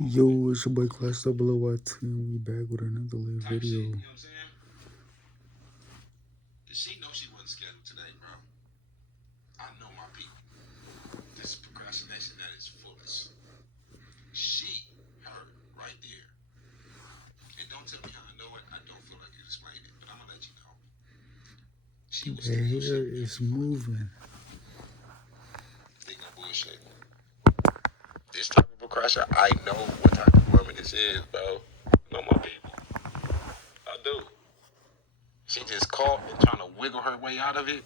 Yo, it's your boy Class Double OYT, and we back with another lit video. She know she wasn't scheduled today, bro. I know my people. This is procrastination at its fullest. She, her, right there. And don't tell me how I know it. I don't feel like you explained it, but I'm gonna let you know. She was The hair is moving. Think I'm bullshit. This type of procrastination, I know what type of woman this is, bro. I know my people. I do. She just caught and trying to wiggle her way out of it,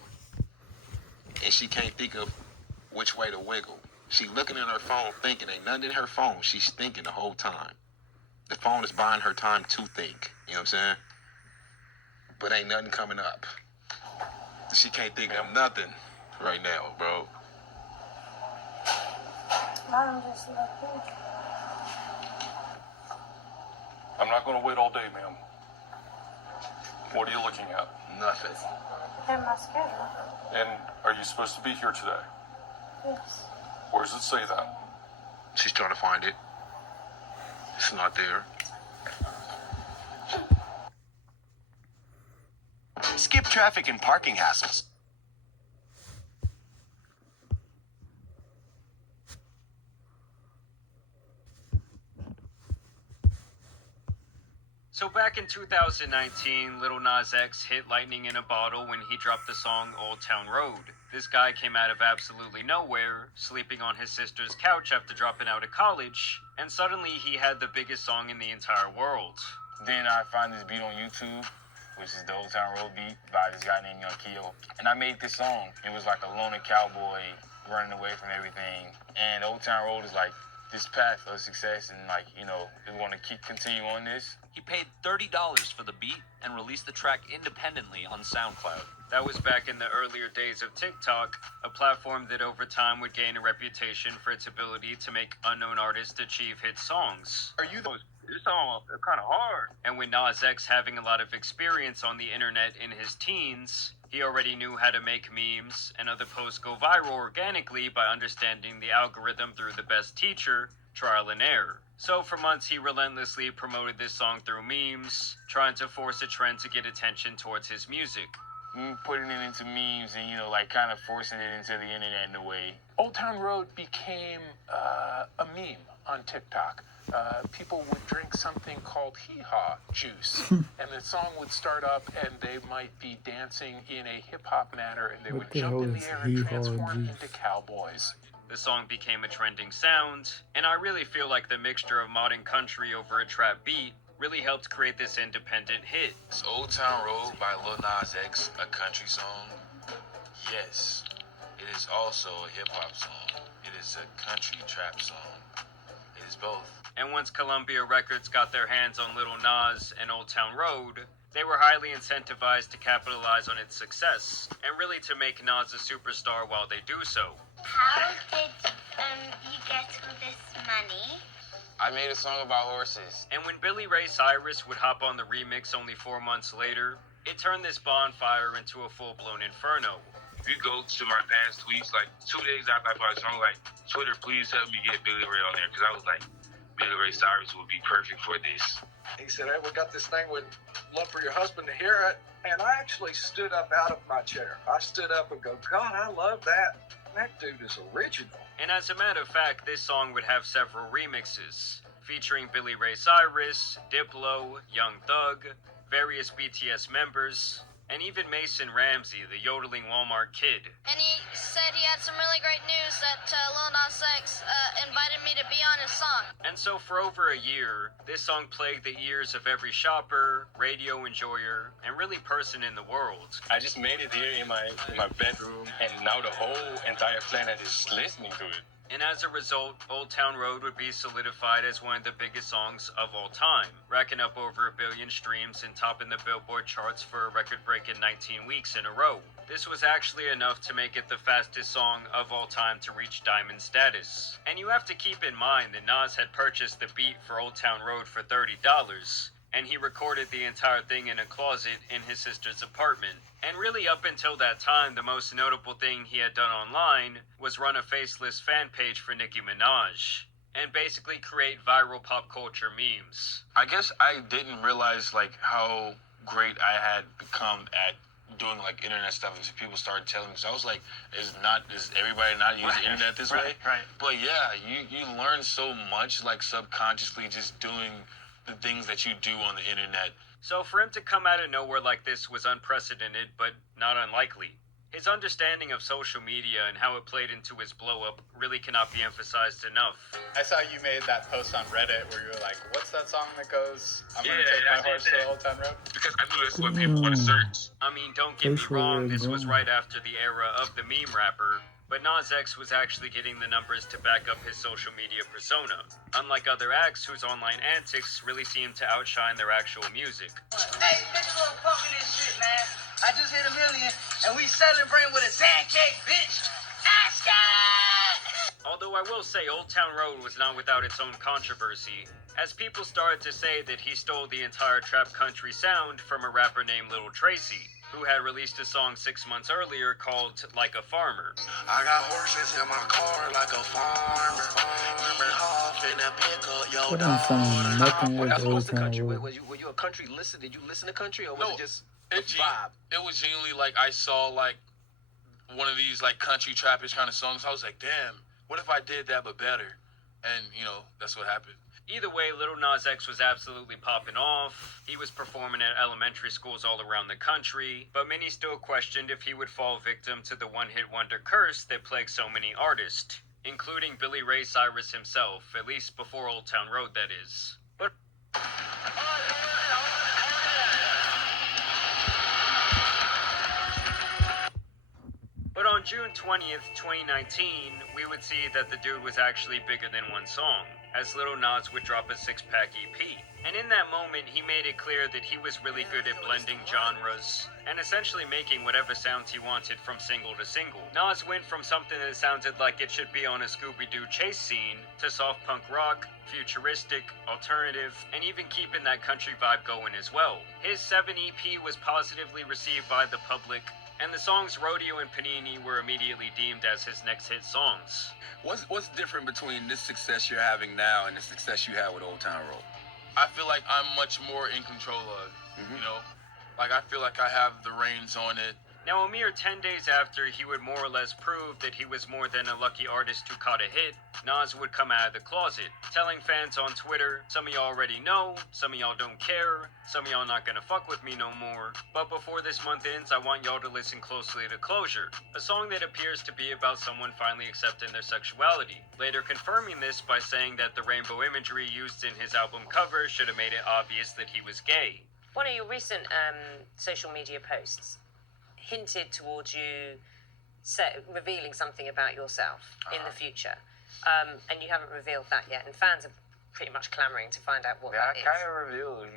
and she can't think of which way to wiggle. She looking at her phone thinking ain't nothing in her phone. She's thinking the whole time. The phone is buying her time to think. You know what I'm saying? But ain't nothing coming up. She can't think of nothing right now, bro. I'm just looking. I'm not going to wait all day, ma'am. What are you looking at? Nothing. In my schedule. And are you supposed to be here today? Yes. Where does it say that? She's trying to find it. It's not there. Skip traffic and parking hassles. So back in 2019, Lil Nas X hit lightning in a bottle when he dropped the song Old Town Road. This guy came out of absolutely nowhere, sleeping on his sister's couch after dropping out of college, and suddenly he had the biggest song in the entire world. Then I find this beat on YouTube, which is the Old Town Road beat by this guy named Young Keo. And I made this song. It was like a loner cowboy running away from everything. And Old Town Road is like this path of success, and like, you know, we want to continue on this. He paid $30 for the beat and released the track independently on SoundCloud. That was back in the earlier days of TikTok, a platform that over time would gain a reputation for its ability to make unknown artists achieve hit songs. This song is kind of hard. And with Nas X having a lot of experience on the internet in his teens, he already knew how to make memes and other posts go viral organically by understanding the algorithm through the best teacher, trial and error. So for months he relentlessly promoted this song through memes, trying to force a trend to get attention towards his music. Putting it into memes and, you know, like kind of forcing it into the internet in a way. Old Town Road became a meme on TikTok. People would drink something called hee-haw juice, and the song would start up, and they might be dancing in a hip-hop manner, and they What would the jump hell in is the air and hee-haw transform juice? into cowboys. The song became a trending sound, and I really feel like the mixture of modern country over a trap beat really helped create this independent hit. Is Old Town Road by Lil Nas X a country song? Yes. It is also a hip-hop song. It is a country trap song. It is both. And once Columbia Records got their hands on Lil Nas and Old Town Road, they were highly incentivized to capitalize on its success, and really to make Nas a superstar while they do so. How did you get all this money? I made a song about horses. And when Billy Ray Cyrus would hop on the remix only 4 months later, it turned this bonfire into a full-blown inferno. If you go to my past tweets, like 2 days after I put the song, like, Twitter, please help me get Billy Ray on there, because I was like, Billy Ray Cyrus would be perfect for this. He said, hey, we got this thing, we'd love for your husband to hear it. And I actually stood up out of my chair. I stood up and go, God, I love that. That dude is original. And as a matter of fact, this song would have several remixes, featuring Billy Ray Cyrus, Diplo, Young Thug, various BTS members, and even Mason Ramsey, the yodeling Walmart kid. And he said he had some really great news that Lil Nas X invited me to be on his song. And so for over a year, this song plagued the ears of every shopper, radio enjoyer, and really person in the world. I just made it here in my bedroom, and now the whole entire planet is listening to it. And as a result, Old Town Road would be solidified as one of the biggest songs of all time, racking up over 1 billion streams and topping the Billboard charts for a record-breaking 19 weeks in a row. This was actually enough to make it the fastest song of all time to reach diamond status. And you have to keep in mind that Nas had purchased the beat for Old Town Road for $30, and he recorded the entire thing in a closet in his sister's apartment. And really up until that time, the most notable thing he had done online was run a faceless fan page for Nicki Minaj. and basically create viral pop culture memes. I guess I didn't realize like how great I had become at doing like internet stuff until people started telling me. So I was like, is everybody not using the internet this way? Right. But yeah, you learn so much like subconsciously just doing the things that you do on the internet. So for him to come out of nowhere like this was unprecedented, but not unlikely. His understanding of social media and how it played into his blow-up really cannot be emphasized enough. I saw you made that post on Reddit where you were like, what's that song that goes, I'm Yeah, gonna take I my did horse to that. the Old Town Road? Because I knew that's what people want to search. I mean, don't get me Facial wrong, this was recognition. right after the era of the meme rapper, but Nas X was actually getting the numbers to back up his social media persona, unlike other acts whose online antics really seem to outshine their actual music. Hey, bitch, you pumping this shit, man. I just hit 1 million, and we celebrating with a sand cake, bitch. Ascot! Although I will say Old Town Road was not without its own controversy, as people started to say that he stole the entire trap country sound from a rapper named Little Tracy, who had released a song 6 months earlier called Like a Farmer. I got horses in my car like a farmer. That don't sound nothing like That's Old what's the Town country. Road. Were you a country listener? Did you listen to country, or was No, it just It, vibe? it was genuinely like I saw like one of these like country trappish kind of songs. I was like, damn, what if I did that but better? And that's what happened. Either way, Little Nas X was absolutely popping off. He was performing at elementary schools all around the country, but many still questioned if he would fall victim to the one-hit wonder curse that plagues so many artists, including Billy Ray Cyrus himself, at least before Old Town Road, that is. But on June 20th, 2019, we would see that the dude was actually bigger than one song, as Lil Nas would drop a 6-pack EP. And in that moment, he made it clear that he was really good at blending genres and essentially making whatever sounds he wanted from single to single. Nas went from something that sounded like it should be on a Scooby-Doo chase scene to soft punk rock, futuristic, alternative, and even keeping that country vibe going as well. His 7 EP was positively received by the public, and the songs Rodeo and Panini were immediately deemed as his next hit songs. What's different between this success you're having now and the success you had with Old Town Road? I feel like I'm much more in control of, like I feel like I have the reins on it. Now, a mere 10 days after he would more or less prove that he was more than a lucky artist who caught a hit, Nas would come out of the closet, telling fans on Twitter, some of y'all already know, some of y'all don't care, some of y'all not gonna fuck with me no more, but before this month ends, I want y'all to listen closely to Closure, a song that appears to be about someone finally accepting their sexuality, later confirming this by saying that the rainbow imagery used in his album cover should have made it obvious that he was gay. One of your recent social media posts hinted towards you revealing something about yourself in the future, and you haven't revealed that yet, and fans are pretty much clamoring to find out what that is. I kind of revealed,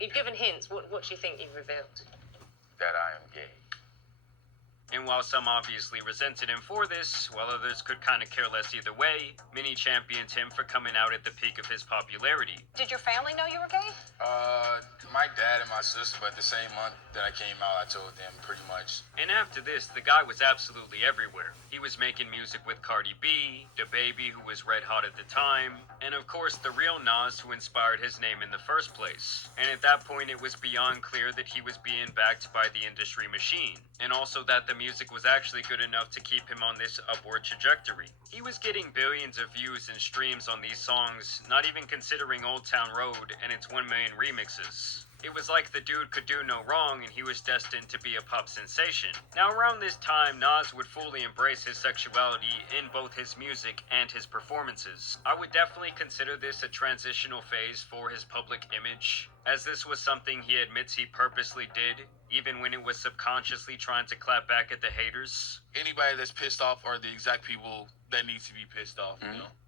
You've given hints. What do you think you've revealed? that I am gay. And while some obviously resented him for this, while others could kind of care less either way, many championed him for coming out at the peak of his popularity. Did your family know you were gay? My dad and my sister, but the same month that I came out, I told them pretty much. And after this, the guy was absolutely everywhere. He was making music with Cardi B, DaBaby, who was red hot at the time, and of course the real Nas, who inspired his name in the first place. And at that point, it was beyond clear that he was being backed by the industry machine, and also that the music was actually good enough to keep him on this upward trajectory. He was getting billions of views and streams on these songs, not even considering Old Town Road and its 1 million remixes. It was like the dude could do no wrong and he was destined to be a pop sensation. Now around this time, Nas would fully embrace his sexuality in both his music and his performances. I would definitely consider this a transitional phase for his public image, as this was something he admits he purposely did, even when it was subconsciously trying to clap back at the haters. Anybody that's pissed off are the exact people that need to be pissed off,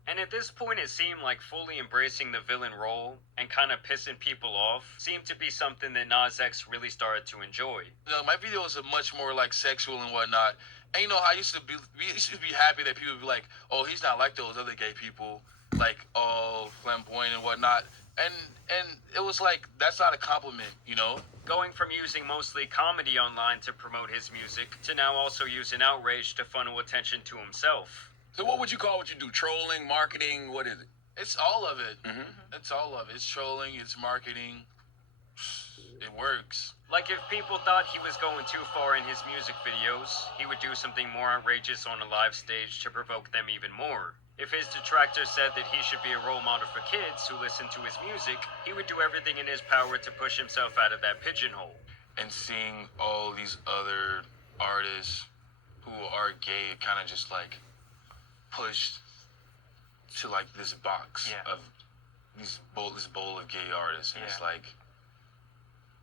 And at this point, it seemed like fully embracing the villain role and kind of pissing people off seemed to be something that Nas X really started to enjoy. My videos are much more like sexual and whatnot. And I used to be happy that people would be like, oh, he's not like those other gay people, like all flamboyant and whatnot. And it was like, that's not a compliment, Going from using mostly comedy online to promote his music to now also using outrage to funnel attention to himself. So what would you call what you do? Trolling, marketing, what is it? It's all of it. Mm-hmm. It's all of it. It's trolling, it's marketing. It works. Like if people thought he was going too far in his music videos, he would do something more outrageous on a live stage to provoke them even more. If his detractors said that he should be a role model for kids who listen to his music, he would do everything in his power to push himself out of that pigeonhole. And seeing all these other artists who are gay kind of just like pushed to like this box of this bowl of gay artists, and it's like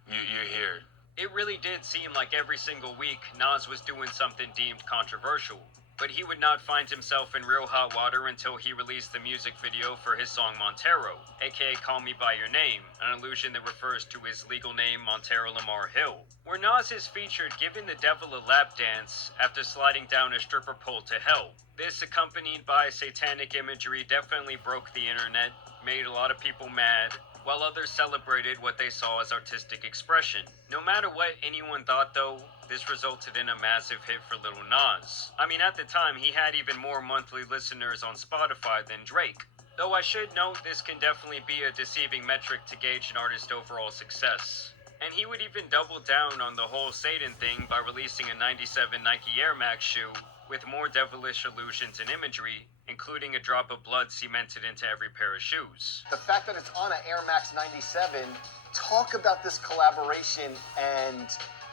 you're here. It really did seem like every single week Nas was doing something deemed controversial, but he would not find himself in real hot water until he released the music video for his song Montero, aka Call Me By Your Name, an allusion that refers to his legal name Montero Lamar Hill, where Nas is featured giving the devil a lap dance after sliding down a stripper pole to hell. This, accompanied by satanic imagery, definitely broke the internet, made a lot of people mad, while others celebrated what they saw as artistic expression. No matter what anyone thought though, this resulted in a massive hit for Lil Nas. I mean, at the time, he had even more monthly listeners on Spotify than Drake. Though I should note, this can definitely be a deceiving metric to gauge an artist's overall success. And he would even double down on the whole Satan thing by releasing a 97 Nike Air Max shoe with more devilish allusions and imagery, including a drop of blood cemented into every pair of shoes. The fact that it's on an Air Max 97, talk about this collaboration and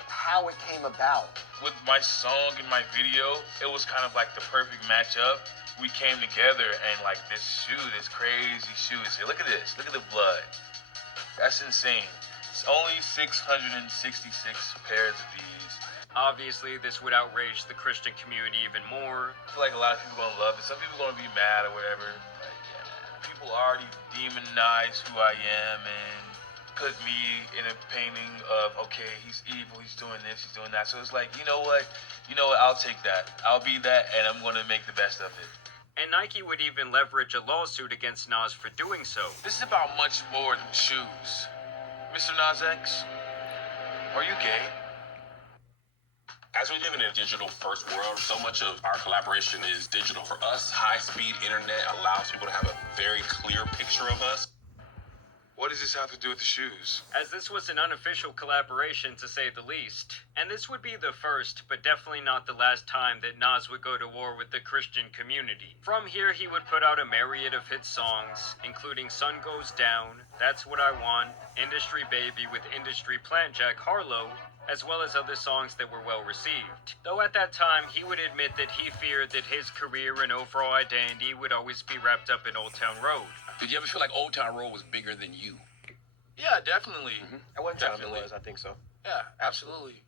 how it came about. With my song and my video, it was kind of like the perfect matchup. We came together and like this shoe, this crazy shoe. Look at this, look at the blood. That's insane. It's only 666 pairs of these. Obviously, this would outrage the Christian community even more. I feel like a lot of people gonna love it. Some people gonna be mad or whatever. Like, people already demonize who I am and put me in a painting of, okay, he's evil, he's doing this, he's doing that. So it's like, you know what, I'll take that. I'll be that, and I'm gonna make the best of it. And Nike would even leverage a lawsuit against Nas for doing so. This is about much more than shoes. Mr. Nas X, are you gay? As we live in a digital first world, so much of our collaboration is digital. For us, high-speed internet allows people to have a very clear picture of us. What does this have to do with the shoes? As this was an unofficial collaboration, to say the least. And this would be the first, but definitely not the last time that Nas would go to war with the Christian community. From here, he would put out a myriad of hit songs, including Sun Goes Down, That's What I Want, Industry Baby with industry plant Jack Harlow, as well as other songs that were well received. Though at that time, he would admit that he feared that his career and overall identity would always be wrapped up in Old Town Road. Did you ever feel like Old Town Road was bigger than you? Yeah, definitely. At one time it was, I think so. Yeah, absolutely.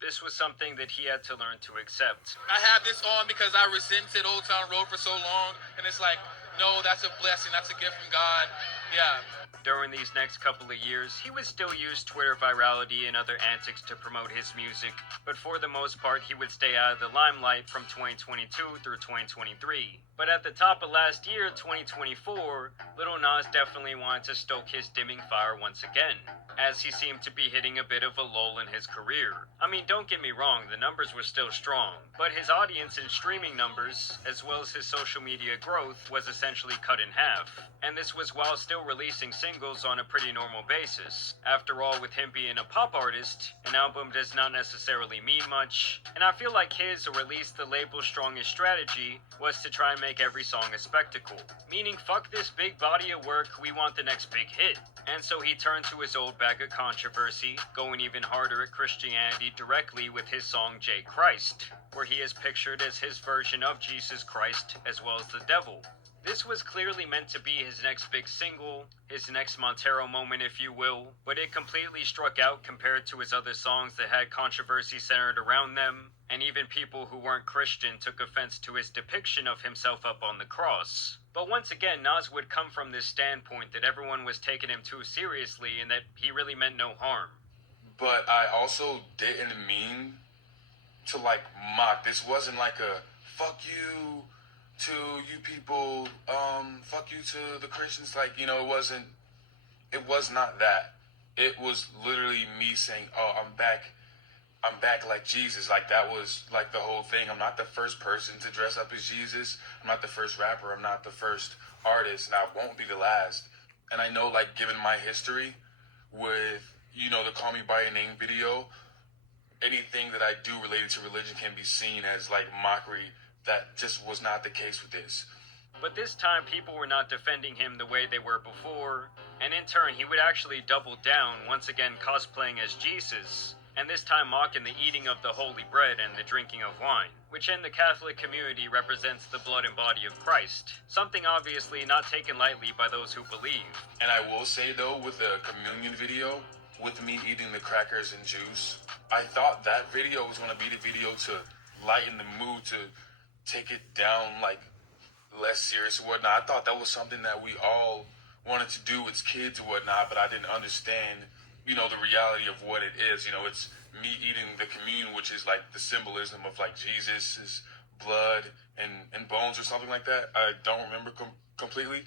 This was something that he had to learn to accept. I have this on because I resented Old Town Road for so long, and it's like, no, that's a blessing, that's a gift from God. Yeah. During these next couple of years, he would still use Twitter virality and other antics to promote his music, but for the most part, he would stay out of the limelight from 2022 through 2023. But at the top of last year, 2024, Lil Nas definitely wanted to stoke his dimming fire once again, as he seemed to be hitting a bit of a lull in his career. I mean, don't get me wrong, the numbers were still strong, but his audience and streaming numbers, as well as his social media growth, was essentially cut in half. And this was while still releasing singles on a pretty normal basis. After all, with him being a pop artist, an album does not necessarily mean much, and I feel like his, or at least the label's strongest strategy, was to try and make every song a spectacle. Meaning, fuck this big body of work, we want the next big hit. And so he turned to his old bag of controversy, going even harder at Christianity directly with his song J. Christ, where he is pictured as his version of Jesus Christ, as well as the devil. This was clearly meant to be his next big single, his next Montero moment if you will, but it completely struck out compared to his other songs that had controversy centered around them, and even people who weren't Christian took offense to his depiction of himself up on the cross. But once again, Nas would come from this standpoint that everyone was taking him too seriously and that he really meant no harm. But I also didn't mean to like mock. This wasn't like a fuck you to you people, fuck you to the Christians. Like, it was not that. It was literally me saying, oh, I'm back. I'm back like Jesus. Like, that was like the whole thing. I'm not the first person to dress up as Jesus. I'm not the first rapper. I'm not the first artist, and I won't be the last. And I know, like, given my history with, you know, the Call Me By Your Name video, anything that I do related to religion can be seen as like mockery. That just was not the case with this. But this time, people were not defending him the way they were before, and in turn, he would actually double down, once again cosplaying as Jesus, and this time mocking the eating of the holy bread and the drinking of wine, which in the Catholic community represents the blood and body of Christ, something obviously not taken lightly by those who believe. And I will say though, with the communion video, with me eating the crackers and juice, I thought that video was going to be the video to lighten the mood, to take it down, like, less serious or whatnot. I thought that was something that we all wanted to do as kids or whatnot, but I didn't understand, you know, the reality of what it is. You know, it's me eating the communion, which is like the symbolism of like Jesus' blood and bones or something like that. I don't remember completely,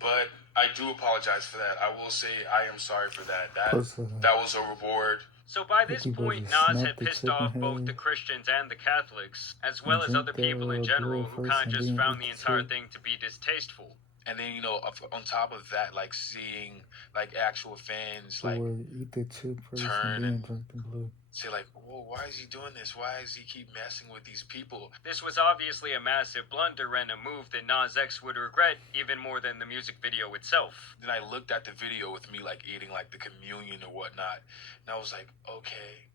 but I do apologize for that. I will say I am sorry for that. That was overboard. So by this point, Nas had pissed off both the Christians and the Catholics, as well as other people in general who kind of just found the entire thing to be distasteful. And then, you know, on top of that, like, seeing, like, actual fans, like, eat the chip first turn and then drink the blood. say, like, whoa, why is he doing this? Why does he keep messing with these people? This was obviously a massive blunder and a move that Nas X would regret even more than the music video itself. Then I looked at the video with me, like, eating, like, the communion or whatnot, and I was like, okay,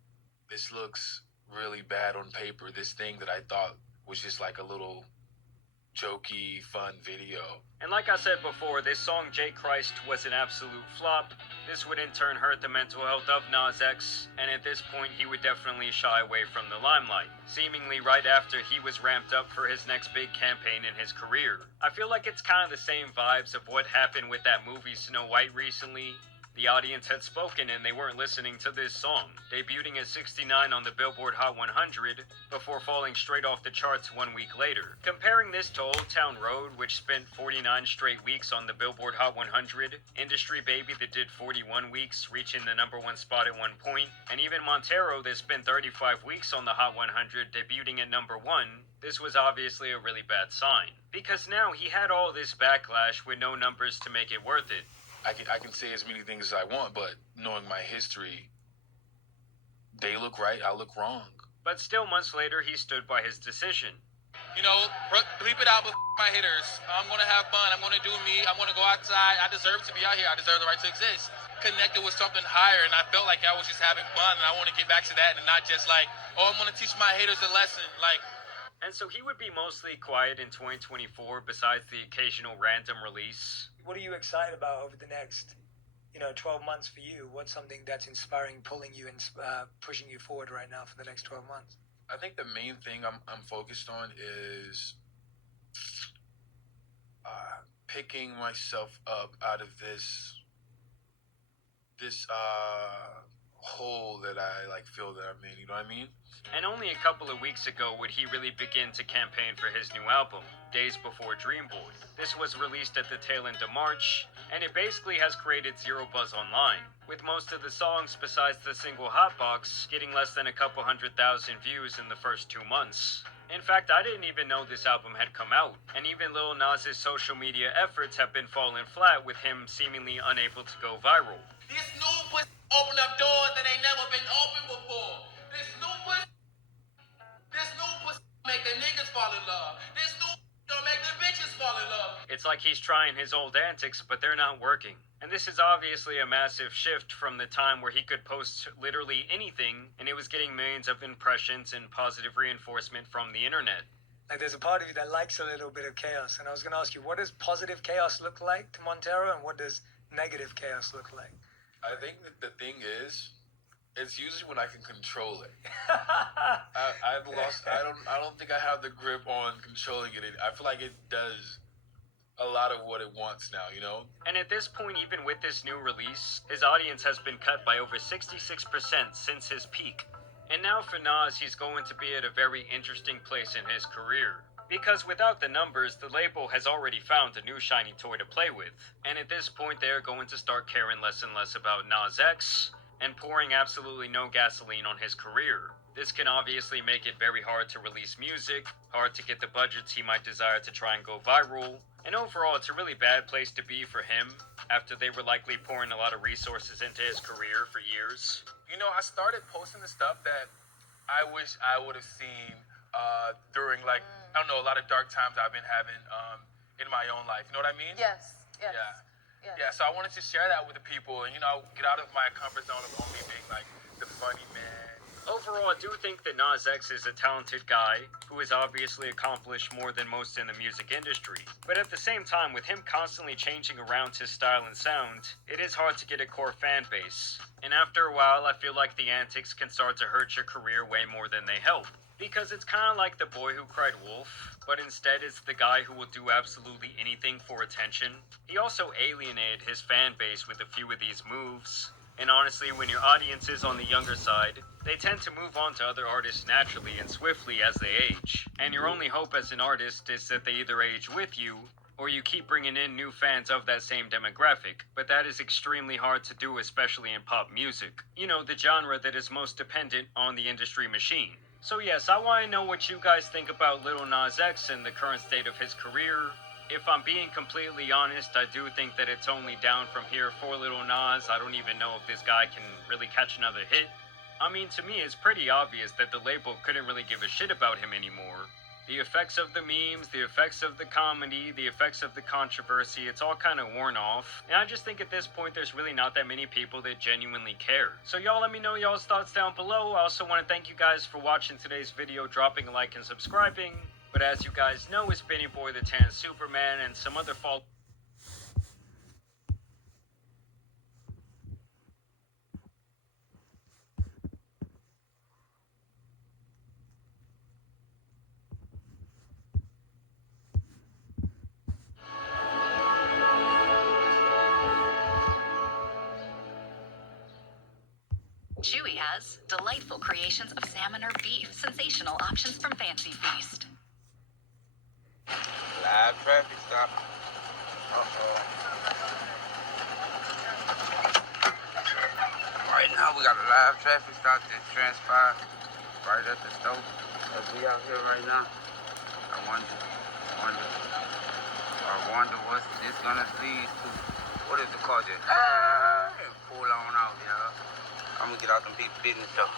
this looks really bad on paper. This thing that I thought was just, like, a little jokey, fun video. And like I said before, this song J Christ was an absolute flop. This would in turn hurt the mental health of Nas X, and at this point he would definitely shy away from the limelight, seemingly right after he was ramped up for his next big campaign in his career. I feel like it's kind of the same vibes of what happened with that movie Snow White recently. The audience had spoken and they weren't listening to this song, debuting at 69 on the Billboard Hot 100 before falling straight off the charts 1 week later. Comparing this to Old Town Road, which spent 49 straight weeks on the Billboard Hot 100, Industry Baby that did 41 weeks, reaching the #1 spot at one point, and even Montero that spent 35 weeks on the Hot 100, debuting at #1, this was obviously a really bad sign. Because now he had all this backlash with no numbers to make it worth it. I can say as many things as I want, but knowing my history, they look right, I look wrong. But still, months later, he stood by his decision. You know, bleep it out, but my hitters. I'm gonna have fun. I'm gonna do me. I'm gonna go outside. I deserve to be out here. I deserve the right to exist. Connected with something higher, and I felt like I was just having fun, and I want to get back to that, and not just like, oh, I'm gonna teach my haters a lesson. Like. And so he would be mostly quiet in 2024, besides the occasional random release. What are you excited about over the next, 12 months for you? What's something that's inspiring, pulling you and pushing you forward right now for the next 12 months? I think the main thing I'm focused on is picking myself up out of this hole that I feel that I'm in, you know what I mean? And only a couple of weeks ago would he really begin to campaign for his new album, Days Before Dream Boy. This was released at the tail end of March, and it basically has created zero buzz online, with most of the songs besides the single Hotbox getting less than a couple 100,000 views in the first 2 months. In fact, I didn't even know this album had come out, and even Lil Nas' social media efforts have been falling flat with him seemingly unable to go viral. This new pussy open up doors that ain't never been open before. This new pussy make the niggas fall in love. This new gonna make the bitches fall in love. It's like he's trying his old antics, but they're not working. And this is obviously a massive shift from the time where he could post literally anything, and it was getting millions of impressions and positive reinforcement from the internet. Like, there's a part of you that likes a little bit of chaos, and I was going to ask you, what does positive chaos look like to Montero, and what does negative chaos look like? I think that the thing is, it's usually when I can control it. I've lost. I don't think I have the grip on controlling it. I feel like it does a lot of what it wants now, you know? And at this point, even with this new release, his audience has been cut by over 66% since his peak. And now for Nas, he's going to be at a very interesting place in his career. Because without the numbers, the label has already found a new shiny toy to play with. And at this point, they are going to start caring less and less about Nas X, and pouring absolutely no gasoline on his career. This can obviously make it very hard to release music, hard to get the budgets he might desire to try and go viral, and overall it's a really bad place to be for him after they were likely pouring a lot of resources into his career for years. You know, I started posting the stuff that I wish I would have seen during, like, I don't know, a lot of dark times I've been having in my own life. You know what I mean? Yes. Yeah, so I wanted to share that with the people and, you know, get out of my comfort zone of only being, like, the funny man. Overall, I do think that Nas X is a talented guy who has obviously accomplished more than most in the music industry. But at the same time, with him constantly changing around his style and sound, it is hard to get a core fan base. And after a while, I feel like the antics can start to hurt your career way more than they help. Because it's kind of like the boy who cried wolf, but instead it's the guy who will do absolutely anything for attention. He also alienated his fan base with a few of these moves. And honestly, when your audience is on the younger side, they tend to move on to other artists naturally and swiftly as they age. And your only hope as an artist is that they either age with you, or you keep bringing in new fans of that same demographic. But that is extremely hard to do, especially in pop music. You know, the genre that is most dependent on the industry machine. So yes, I want to know what you guys think about Lil Nas X and the current state of his career. If I'm being completely honest, I do think that it's only down from here for Lil Nas. I don't even know if this guy can really catch another hit. I mean, to me, it's pretty obvious that the label couldn't really give a shit about him anymore. The effects of the memes, the effects of the comedy, the effects of the controversy, it's all kind of worn off. And I just think at this point there's really not that many people that genuinely care. So y'all let me know y'all's thoughts down below. I also want to thank you guys for watching today's video, dropping a like and subscribing. But as you guys know, it's been your boy the Tan Superman and some other fault. Chewy has delightful creations of salmon or beef, sensational options from Fancy Feast. Live traffic stop. Right now we got a live traffic stop that transpired right at the stove. As we out here right now, I wonder what's this gonna lead to. What is the car just? Pull on out, y'all. I'm gonna get out them big business though.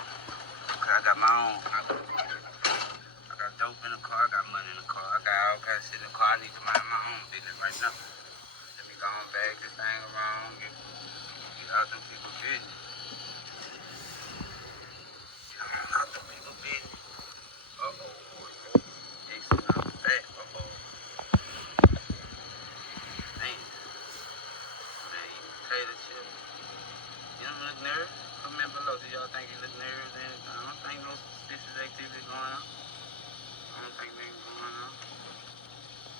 Cause I got my own. I got dope in the car, I got money in the car, I got all kinds of shit in the car. I need to mind my own business right now. Let me go and bag this thing around, get out them people's business. Get out them people's business. They sitting out the back. Man, eating potato chips. You don't look nervous? Comment below. Do y'all think you look nervous? I don't think no suspicious activity going on. I don't think nothing going on.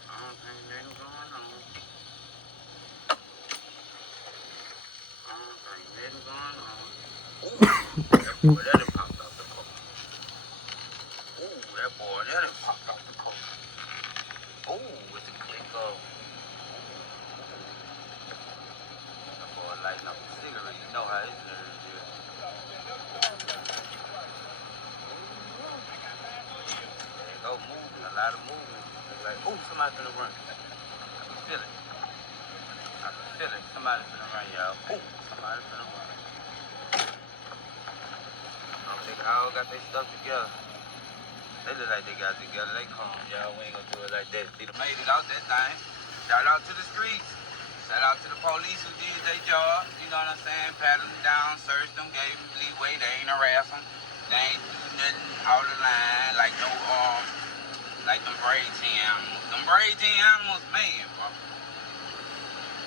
I don't think nothing going on. I don't think nothing going on. That boy, that done popped out the coat. Ooh, that boy, that done popped out the coat. Ooh, with the click of. That boy lighting up a cigarette. You know how his nerves is. There you go, moving, a lot of movement. It's like, ooh, somebody's gonna run. I can feel it. I can feel it. Somebody's gonna run, y'all. Ooh, somebody's gonna run. They all got their stuff together. They look like they got it together. They calm, y'all. We ain't gonna do it like that. They done made it out that thing. Shout out to the streets. Shout out to the police who did their job. You know what I'm saying? Pat them down, searched them, gave them leeway. They ain't harass them. They ain't do nothing out of line like no like them brazy animals. Them brazy animals, man, bro.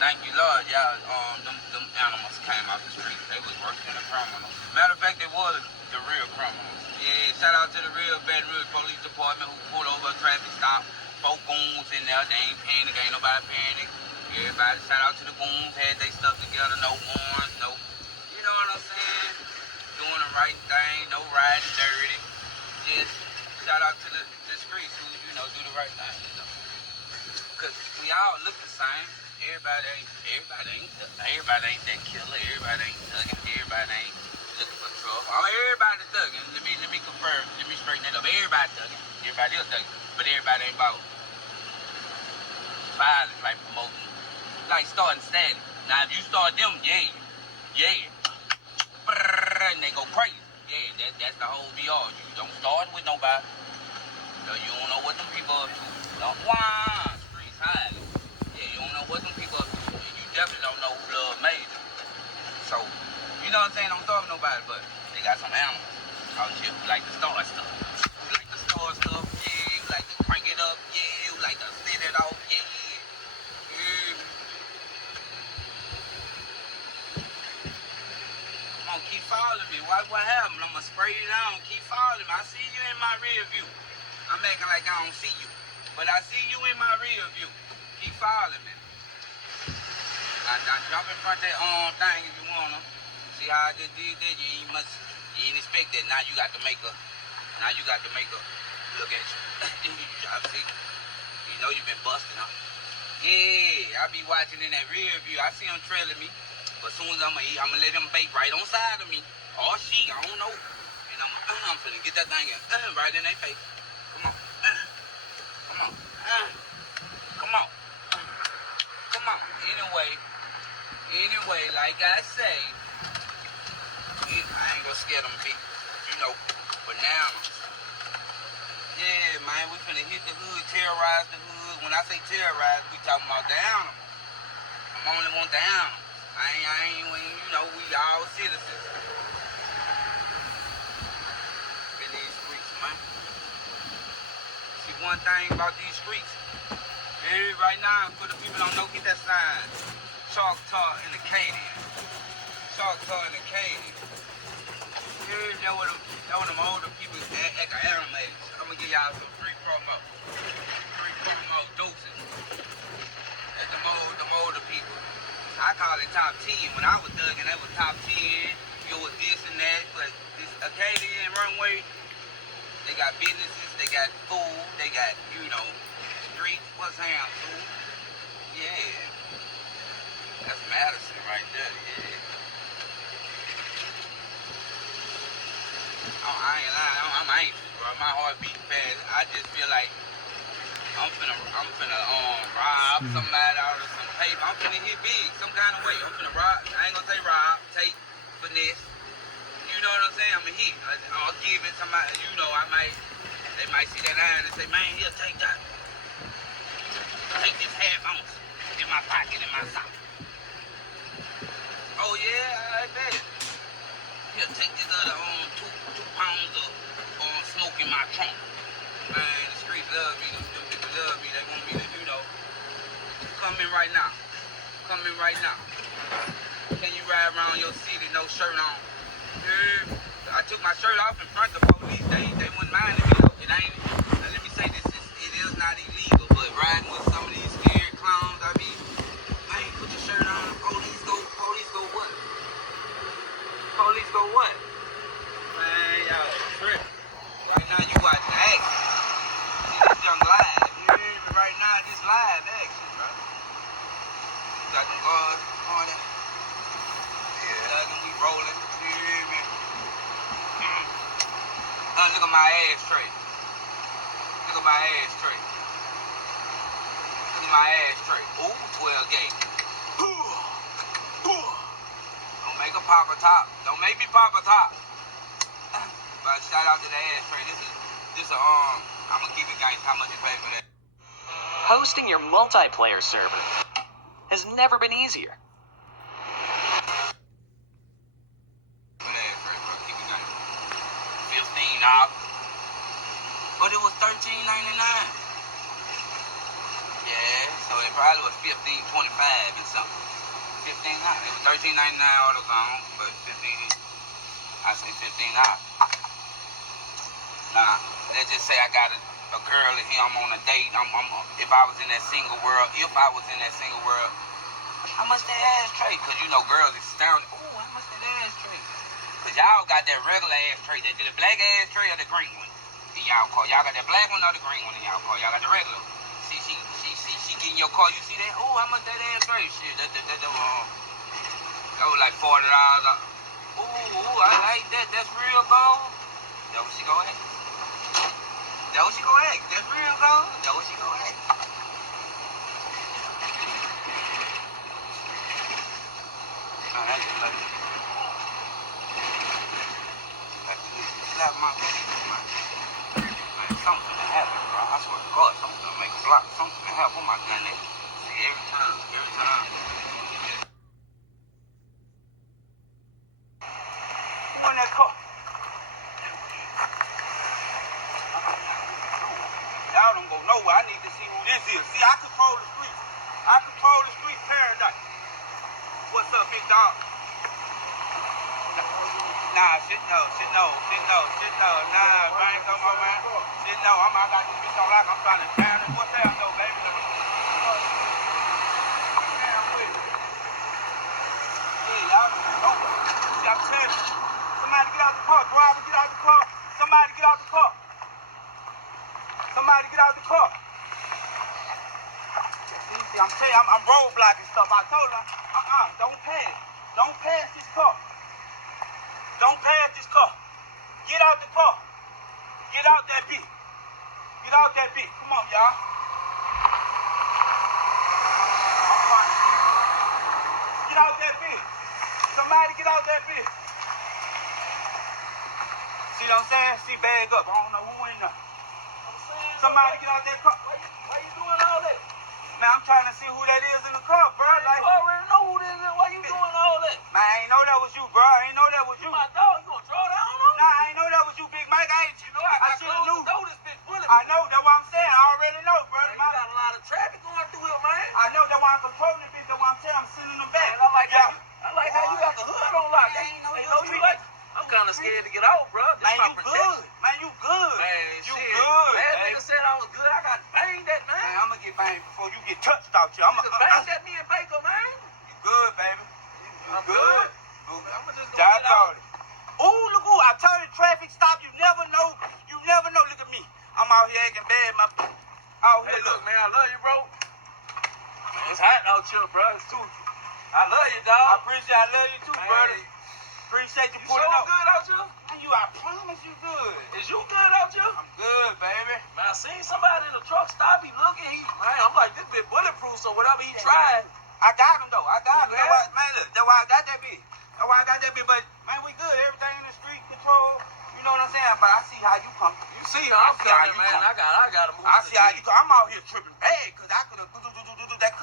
Thank you, Lord, y'all. Them animals came out the street. They was worse than the criminals. Matter of fact, they was the real criminals. Yeah, shout out to the real Baton Rouge Police Department who pulled over a traffic stop. 4 goons in there. They ain't panic. Ain't nobody panic. Everybody, shout out to the goons. Had they stuff together. No warrants. No, you know what I'm saying? Doing the right thing. No riding dirty. Just shout out to the streets who, you know, do the right thing. You know? Cause we all look the same. Everybody ain't that killer. Everybody ain't thugging. Everybody ain't looking for trouble. bro. Everybody thugging. Let me confirm. Let me straighten that up. Everybody thugging. Everybody else thugging. But everybody ain't about violence, like promoting, like starting static. Now if you start them, and they go crazy. Yeah, that's the whole VR. You don't start with nobody. You don't know what them people up to. Streets high. Yeah, you don't know what them people up to. You definitely don't know who Love Major. So, you know what I'm saying? Don't start with nobody, but they got some animals out here who like to start stuff. Who like to start stuff, yeah. Who like to crank it up, yeah. Who like to set it off, yeah. Come on, keep following me. What happened? I'm gonna spray you down. Keep following me. I see you in my rear view. I'm acting like I don't see you, but I see you in my rear view. Keep following me. Now jump in front of that thing if you wanna. See how I just did that? You ain't expect that. Now you got to make a look at you. I see. You know you've been busting, huh? Yeah, I be watching in that rear view. I see them trailing me. But as soon as I'm gonna let them bait right on side of me. Or she, I don't know. And I'm finna get that thing right in their face. Come on. Come on. Come on. Come on. Anyway, like I say, I ain't gonna scare them people. You know, bananas. Yeah, man, we finna hit the hood, terrorize the hood. When I say terrorize, we talking about the animals. I'm only want the animals. I ain't, you know, we all citizens. In these streets, man. See, one thing about these streets, right now, for the people don't know, get that sign. Choctaw and Acadian. Choctaw and Acadian. That what them older people act like animators. I'm gonna give y'all some free promo. Free promo doses. That's them older people. I call it top 10. When I was thugging, that was top 10. It was this and that. But this Acadian runway, they got businesses, they got food, they got, you know, streets. What's ham, food? Yeah. That's Madison right there, yeah. I ain't lying, I'm anxious, bro. My heart beating fast. I just feel like I'm finna rob somebody out of some paper. I'm finna hit big some kind of way. I'm finna rob. I ain't gonna say rob, take, finesse. You know what I'm saying? I'm gonna hit. I'll give it somebody. You know, they might see that line and say, man, here, take that. Take this half ounce in my pocket, in my sock. Oh yeah, I bet. Here, take this other 2 pounds of smoke in my trunk. Man, the streets love me. Them people love me. They want me to, you know. Come in right now. Come in right now. Can you ride around your city, no shirt on? I took my shirt off in front of the police. They wouldn't mind me though. It ain't. Now let me say this: it is not illegal, but riding with some of these scared clowns, I mean, man, put your shirt on. Police go what? Police go what? Man, y'all tripping. Right now you watching action. See this young live. You hear me? Right now this live action, bro. Got them guards on it. Yeah, we rolling. You hear me? Look at my ashtray. Look at my ashtray. Look at my ashtray. Ooh, 12 gauge. Don't make a pop a top. Don't make me pop a top. But shout out to the ashtray. I'm gonna give you guys how much you pay for that. Hosting your multiplayer server has never been easier. But it was $13.99. Yeah, so it probably was $15.25 or something. $15. It was $13.99 AutoZone, but I say $15. Nah, let's just say I got a girl and him on a date. If I was in that single world, how much that ashtray? Because you know girls is astounded. Ooh, how much that ashtray? Because y'all got that regular ashtray, the black ashtray or the green one? In y'all car. Y'all got that black one or the green one in y'all car? Y'all got the regular. See, she get in your car. You see that? Oh, how much that ashtray? Shit, that was like $40. Ooh, I like that. That's real gold. That what she go at? That what she go at? That's real gold? That what she go at? Man, I just like it. Like to slap my face, man. Man, something to happen, bro. I swear to God, something to make slap. Something to happen with my gun there. See, every time. Who in that car? Y'all don't go nowhere. I need to see who this is. See, I control the streets. I control the street paradise. What's up, big dog? Nah, shit no. Nah, Brian, come on, man. Shit no. I got this bitch on lock. I'm trying to down it. What's that though, baby? Yeah, y'all don't know. See, I'm telling you. Somebody get out the car. Driver, get out the car. Somebody get out the car. Somebody get out the car. See, I'm telling you, I'm roadblocking stuff. I told her, don't pass. Don't pass this car. Don't pass this car. Get out the car. Get out that bitch. Get out that bitch. Come on, y'all. Get out that bitch. Somebody get out that bitch. See what I'm saying? See, bag up. I don't know who in there. Somebody get out that car. Why you doing all that? Man, I'm trying to see who that is in the car, bro. Like, you already know who this is. Why you doing all that? Man, I ain't know that was you, bro. I ain't know that was you. My dog, you gonna draw down on him? Nah, I ain't know that was you, Big Mike. I should have knew. This bitch bullet. I know. That's what I'm saying. I already know, bro. Man, you got a lot of traffic going through here, man. I know. That's why I'm controlling this bitch. That's why I'm saying I'm sitting in the back. Man, I like how you got the hood on lock. They know you like. I'm kind of scared to get out, bro. Man, you good. Man, you good. Man, you good. That nigga said I was good. I got banged at, man. Man, I'm gonna get banged before you get touched out here. I'm gonna bang at me and Baker, man. You good, baby. You good. I'm gonna just go get out. Ooh, look who. I turned the traffic stop. You never know. You never know. Look at me. I'm out here acting bad, my. Out here, look, man. I love you, bro. It's hot out here, bro. It's too. I love you, dog. I appreciate. I love you too, brother. Appreciate you pulling up. You good out here? I promise you good. Is you good out here? I'm good, baby. Man, I seen somebody in the truck stop. He looking. Man, I'm like, this bitch bulletproof, so whatever he tried. I got him, though. I got him. Yeah. Man, look, that's why I got that bitch. That's why I got that bitch. But, man, we good. Everything in the street control. You know what I'm saying? But I see how you come. You see how I'm coming, man. I gotta move. I see how you come. I'm out here tripping bad because I could have that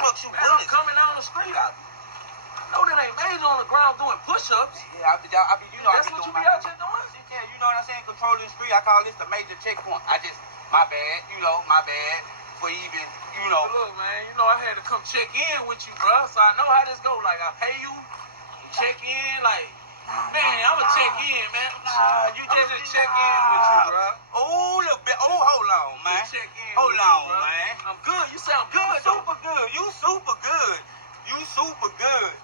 truck shoot bullets. I'm coming down the street. No, that ain't major on the ground doing push-ups. Yeah, I be you know, that's what you be out here doing? Yeah, you know what I'm saying? Controlling the street. I call this the major checkpoint. My bad, for even, you know. Look, man, you know I had to come check in with you, bro. So I know how this go. Like, I pay you, check in, like, man, I'ma check in, man. Nah, you just check in with you, bro. Oh, little bit. Oh, hold on, man. Check in. Hold on, man. I'm good. You sound good. Super good. You super good. You super good.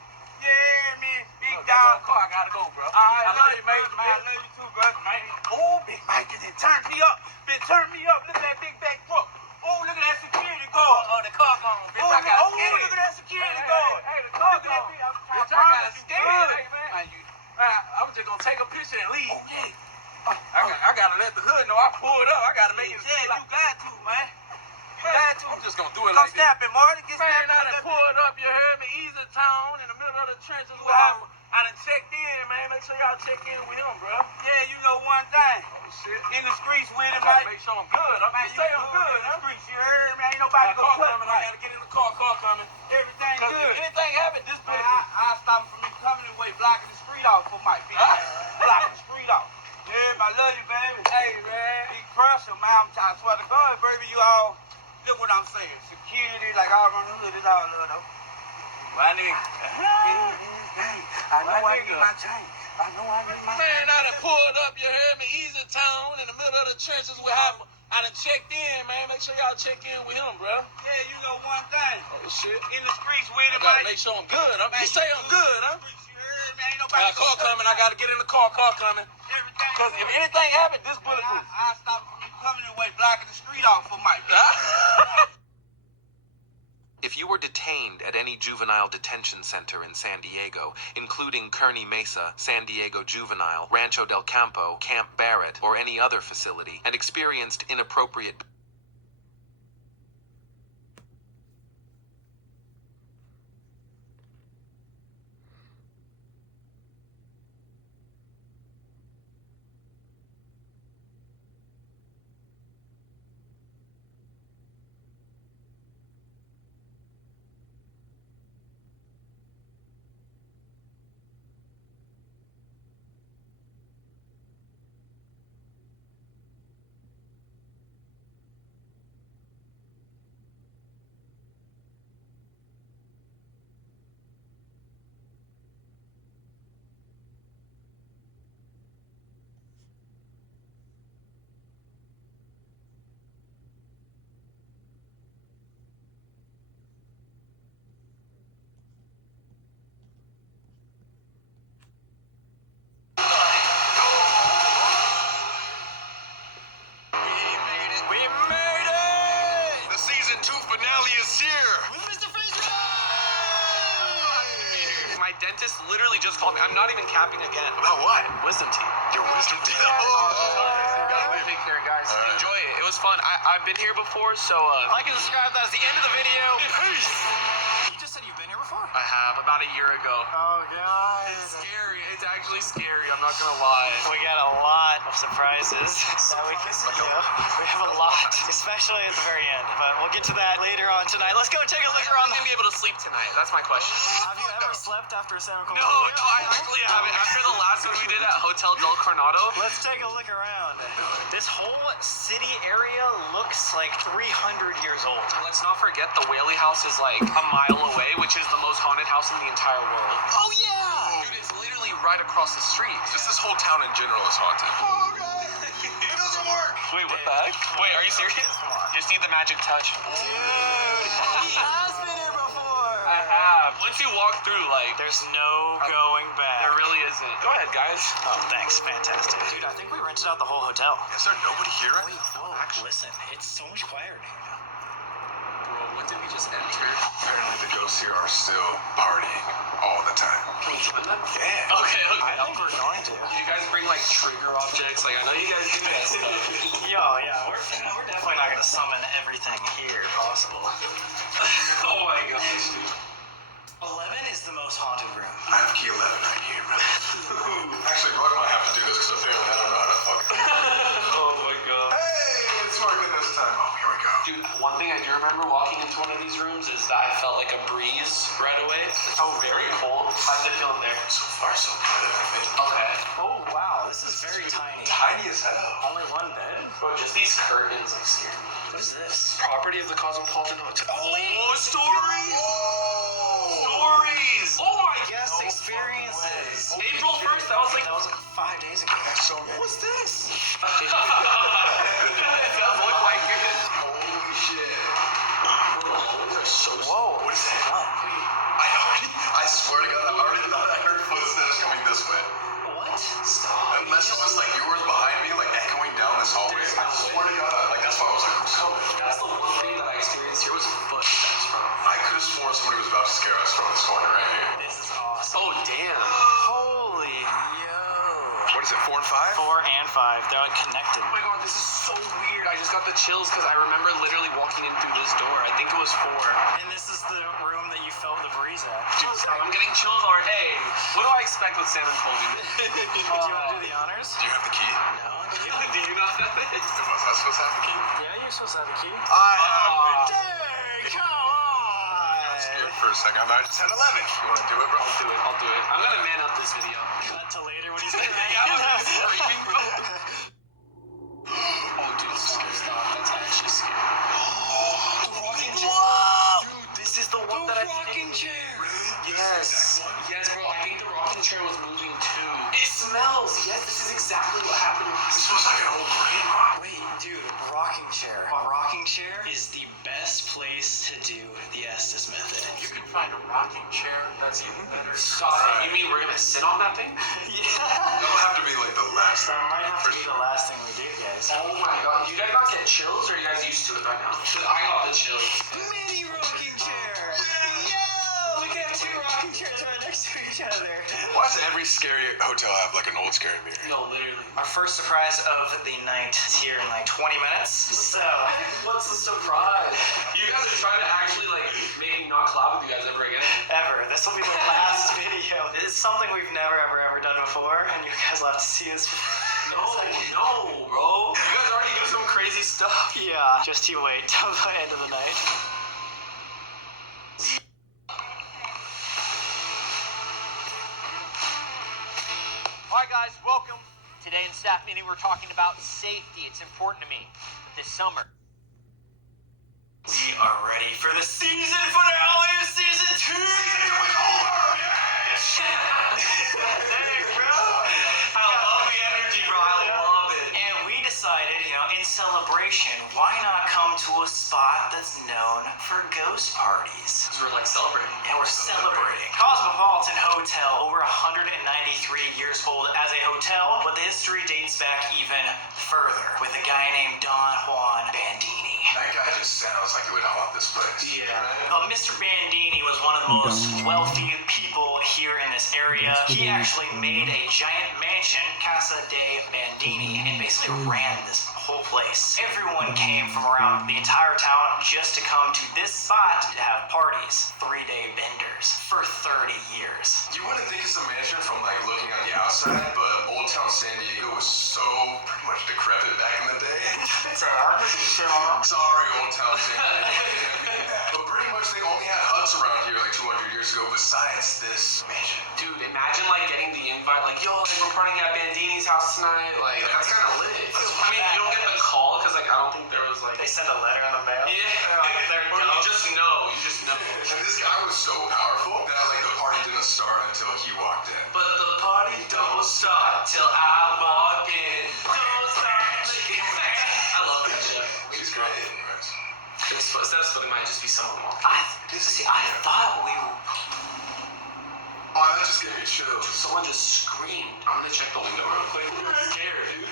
Yeah, man, big dog. I gotta go, bro. I love you, mate. I love you too, bro. Man. Oh, Big Mike, it turned me up. Turn me up. Look at that big back truck. Oh, look at that security guard. Oh, the car gone, bitch. I got scared. Look at that security guard. Hey, the car gone. Bitch, I got scared. I'm just gonna take a picture and leave. Oh, yeah. I gotta let the hood know I pulled up. I gotta make it. Yeah, you got to, man. I'm just gonna do it like this. Come snap it, Marty. Man, I done pulled up, you heard me, Easy Town, in the middle of the trenches. I done checked in, man. Make sure y'all check in with him, bro. Yeah, you know one thing. Oh, shit. In the streets with him, like. Make sure I'm good. I'm gonna say I'm good, in the streets, you heard me? Ain't nobody gonna touch me. I gotta get in the car coming. Everything good. If anything happen, this bitch. I'll stop from me coming away, blocking the street off for Mike. Blocking the street off. Yeah, I love you, baby. Hey, man. Big pressure, man. I swear to God, baby, you all. Look what I'm saying. Security, like all around the hood, is all love, though. My nigga. I know I need my chain. I know I need my chain. Man, I done pulled up, you heard me, Easy Town, in the middle of the trenches with him. I done checked in, man. Make sure y'all check in with him, bro. Yeah, you know one thing. Oh, shit. In the streets with him, man. Make sure I'm good. You say I'm good, huh? You heard me? Ain't nobody. Car coming. I gotta get in the car coming. Everything. Because if anything happens, this bulletproof. I'll stop from me coming away, blocking the street off for Mike. If you were detained at any juvenile detention center in San Diego, including Kearny Mesa, San Diego Juvenile, Rancho del Campo, Camp Barrett, or any other facility, and experienced inappropriate dentist literally just called me. I'm not even capping again. About what? Wisdom teeth. Your wisdom teeth. Take care, guys. Enjoy it. It was fun. I've been here before, so like and subscribe. That was the end of the video. Peace. You just said you've been here before? I have, about a year ago. Oh, God. It's scary. It's actually scary. I'm not gonna lie. We got a lot of surprises that we can do. We have a lot, especially at the very end. But we'll get to that later on tonight. Let's go take a look around. I'm gonna be able to sleep tonight. That's my question. Have you ever slept after a San Cold? No, I actually haven't. After the last one we did at Hotel Del Coronado. Let's take a look around. This whole city area looks like 300 years old. Let's not forget the Whaley House is like a mile away, which is the most haunted house in the entire world. Oh yeah! Dude, it's literally right across the street. Just this whole town in general is haunted. Oh god! It doesn't work! Wait, what the heck? Wait, are you serious? Just need the magic touch. Dude, he has been here before! I have. Once you walk through, like, there's no going back. There really isn't. Go ahead, guys. Oh, thanks. Fantastic. Dude, I think we rented out the whole hotel. Is there nobody here? Wait, no. Listen, it's so much quieter in here now. Bro, what did we just enter? Apparently the ghosts here are still partying all the time. Can we join them? Yeah. Okay, I think we're going to. You guys bring, like, trigger objects? Like, I know you guys do that stuff. Yeah, we're definitely not gonna summon everything here possible. Oh my gosh, dude. 11 is the most haunted room. I have key 11 right here, man. Actually, Roy might have to do this because apparently I don't know how to fucking. Oh my god. Hey, it's working this time. Oh, here we go. Dude, one thing I do remember walking into one of these rooms is that I felt like a breeze right away. Oh, very cold. How's it feeling there? So far, so good, I think. Okay. Oh, wow. This is very tiny. Tiny as hell. Only one bed? Bro, just these curtains like scare me. What is this? Property of the Cosmopolitan Hotel. Oh, wait. Oh, stories! Stories! Oh my guest experiences. April 1st, that was like 5 days ago. That's so good. What was this? It does look like it. Holy shit. So whoa. What is that? I swear to God, I already thought I heard footsteps coming this way. What? Stop. Unless it was like yours behind me, like echoing down this hallway. I swear to God, like that's why I was like, who's coming? That's the one thing that I experienced here was footsteps from. I could have sworn somebody was about to scare us from this corner right here. This is awesome. Oh damn. Holy yo. What is it, 4 and 5? 4 and 5. They're like connected. Oh my god, this is so weird. I just got the chills because I remember literally walking in through this door. I think it was 4. And this is the room that you felt the breeze at. Dude, stop. I'm getting chills already. Hey, what do I expect with San Antonio? Do you want to do the honors? Do you have the key? No. Do you not have it? Was I supposed to have the key? Yeah, you're supposed to have the key. I have it. Dude, come on. I was scared for a second. I thought I just had 11. You want to do it, bro? I'll do it. I'm gonna man up this video. Cut to later when he's screaming, bro. Oh, dude, stop. That's actually scary. The rocking chair. Whoa! Dude, this is the one that I think. The rocking chair. Yes. Yes, bro. I think the rocking chair was moving too. It smells. Yes, this is exactly what happened. This smells like an old brain rot. Wait, dude, rocking chair. A rocking chair is the best place to do the Estes method. You can find a rocking chair that's even better. Stop. Right. You mean we're gonna sit on that thing? Yeah. That'll have to be like the last thing. That might have to be the last thing we do, guys. Oh my god. You guys not get chills or are you guys used to it by now? I got the chills. Mini rocking chair. does every scary hotel have like an old scary mirror? No, literally. Our first surprise of the night is here in like 20 minutes. So, What's the surprise? You guys are trying to actually like make me not collab with you guys ever again? ever. This will be the last video. This is something we've never, ever done before, and you guys will have to see this. No, bro. You guys already do some crazy stuff. Yeah, just you wait till the end of the night. Alright guys, welcome. Today in staff meeting we're talking about safety. It's important to me this summer. We are ready for the season finale of season 2! Dang, bro! I love the energy, bro. I love it. And we decided, in celebration, why not come to a spot that's known for ghost parties? Because we're like celebrating. And we're celebrating. Cosmopolitan Hotel, over 193 years old as a hotel, but the history dates back even further with a guy named Don Juan Bandini. That guy just sounds like he would haunt this place. Yeah. Mr. Bandini was one of the most wealthy people here in this area. He actually made a giant mansion, Casa de Bandini, and basically ran this whole place. Everyone came from around the entire town just to come to this spot to have parties. 3-day benders for 30 years. You wouldn't think it's a mansion from like looking on the outside, but Old Town San Diego was so pretty much decrepit back in the day. Sorry, Old Town San Diego. But pretty much they only had huts around here like 200 years ago besides this mansion. Dude, imagine like getting the invite, like, yo, like, we're partying at Bandini's house tonight. Like, that's kind of lit. I mean, you don't get the call because like I don't think there was like they sent a letter in the mail. Yeah, like they're or you just know. And this guy was so powerful that like the party didn't start until he walked in. But the party don't start till I walk in. Don't start. I love that shit. She's great. That's what it might just be some of them all. I thought we were. Oh, that just gave me chills. Dude, someone just screamed. I'm gonna check the window real quick. I'm scared, dude.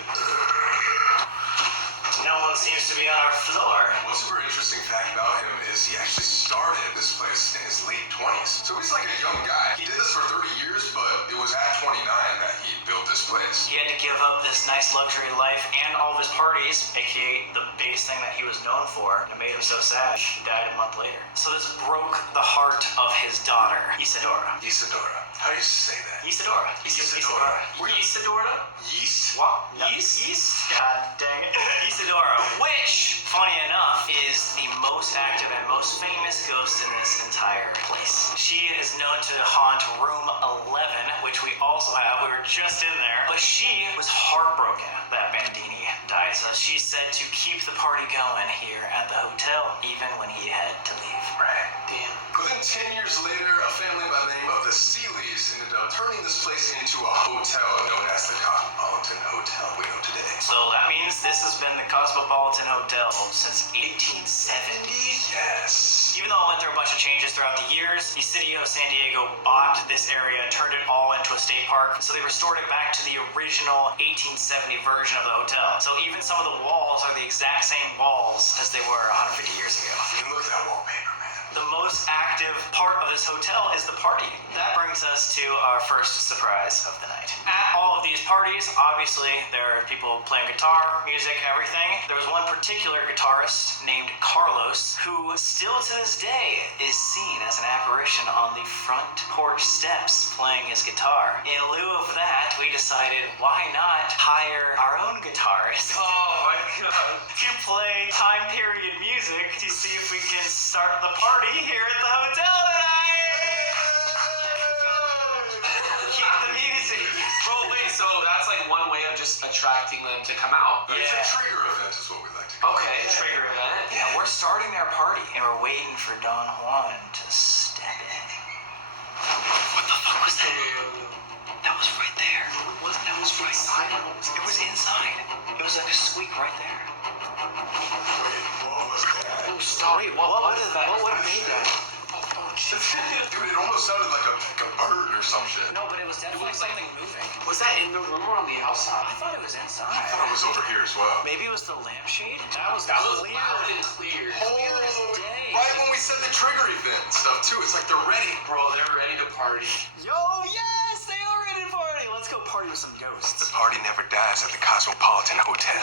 No one seems to be on our floor. One super interesting fact about him is he actually started this place in his late 20s. So he's like a young guy. He did this for 30 years, but it was at 29 that he built this place. He had to give up this nice luxury life and all of his parties, aka the biggest thing that he was known for. And it made him so sad. He died a month later. So this broke the heart of his daughter, Isadora. Isadora. How do you say that? Isadora. Isadora. Were you Isadora? Yeast? What? Yeast? Yeast? God dang it. Isadora, which, funny enough, is the most active and most famous ghost in this entire place. She is known to haunt room 11, which we also have. We were just in there. But she was heartbroken that Bandini died. So she said to keep the party going here at the hotel, even when he had to leave. Right. Damn. Within 10 years later, a family by the name of the Seeleys ended up turning this place into a hotel known as the Cosmopolitan Hotel we know today. So that means this has been the Cosmopolitan Hotel since 1870. Yes. Even though it went through a bunch of changes throughout the years, the city of San Diego bought this area, turned it all into a state park, so they restored it back to the original 1870 version of the hotel. So even some of the walls are the exact same walls as they were 150 years ago. And look at that wallpaper, man. The most active part of this hotel is the party. That brings us to our first surprise of the night. At all of these parties, obviously, there are people playing guitar, music, everything. There was one particular guitarist named Carlos, who still to this day is seen as an apparition on the front porch steps playing his guitar. In lieu of that, we decided, why not hire our own guitarist? Oh my god. To play time period music to see if we can start the party here at the hotel tonight. Keep the music. Bro, wait, so that's like one way of just attracting them to come out. It's a trigger event is what we like to call it. Okay, trigger event. Yeah, we're starting their party and we're waiting for Don Juan to step in. What the fuck was that? That was right there. That was right inside. It was inside. It was like a squeak right there. Wait, what was that? Oh, stop. Wait, what is that? What would have made that? Dude, it almost sounded like a bird or some shit. No, but it was definitely something moving. Was that in the room or on the outside? I thought it was inside. I thought it was over here as well. Maybe it was the lampshade? That was loud clear. and clear. Clear as day. Right when we said the trigger event and stuff too, it's like they're ready. Bro, they're ready to party. Yo, yes, they are ready party! Let's go party with some ghosts. The party never dies at the Cosmopolitan Hotel.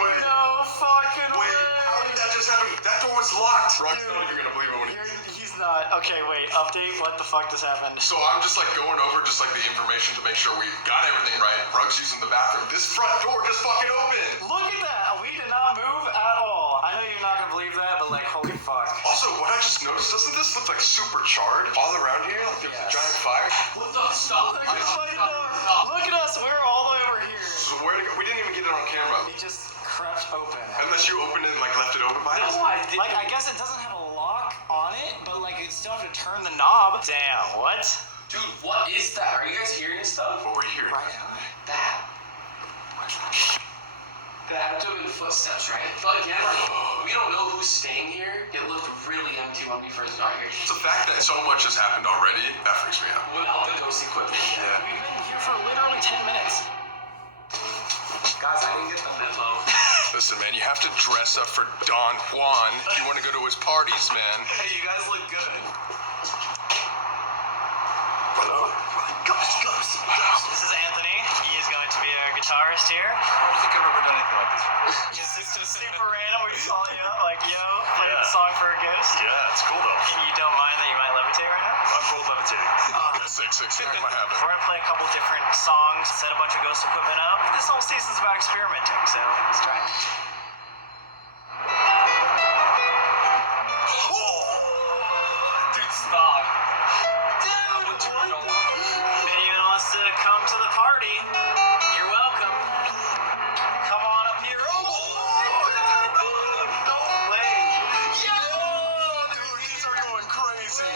No fucking way! How did that just happen? That door was locked. Rug's not even gonna believe it when He's not. Okay, wait. Update. What the fuck just happened? So I'm just like going over just like the information to make sure we got everything right. Rug's using the bathroom. This front door just fucking opened. Look at that. We did not move at all. I know you're not gonna believe that, but like, holy fuck. Also, what I just noticed, doesn't this look like super charred all around here? Like there's a giant fire. What the stop? Look at us. We're all the way over here. So where to go? We didn't even get it on camera. It just crept open. Unless you opened it and like left it open by us. No, I didn't. Like, I guess it doesn't have a lock on it, but like, you still have to turn the knob. Damn. What? Dude, what is that? Are you guys hearing stuff? What we're hearing right now? That. That had to have been footsteps, right? But again, like, we don't know who's staying here. It looked really empty when we first got here. It's the fact that so much has happened already. That freaks me out. Without the ghost equipment. Yeah. We've been here for literally 10 minutes. Guys, I didn't get the memo. Listen, man, you have to dress up for Don Juan if you want to go to his parties, man. Hey, you guys look good. Hello. Ghost. This is Anthony. He is going to be our guitarist here. I don't think I've ever done anything like this before. It's just super random. We just call you up, like, yo, play the song for a ghost. Yeah, it's cool though. And you don't mind that you might levitate right now? I'm cool levitating. Sick. I might have it. We're gonna play a couple different songs, set a bunch of ghost equipment up. This whole season's about experimenting, so let's try it. Dude, stop. If anyone wants to come to the party, you're welcome. Come on up here. No way. Dude, these are going crazy.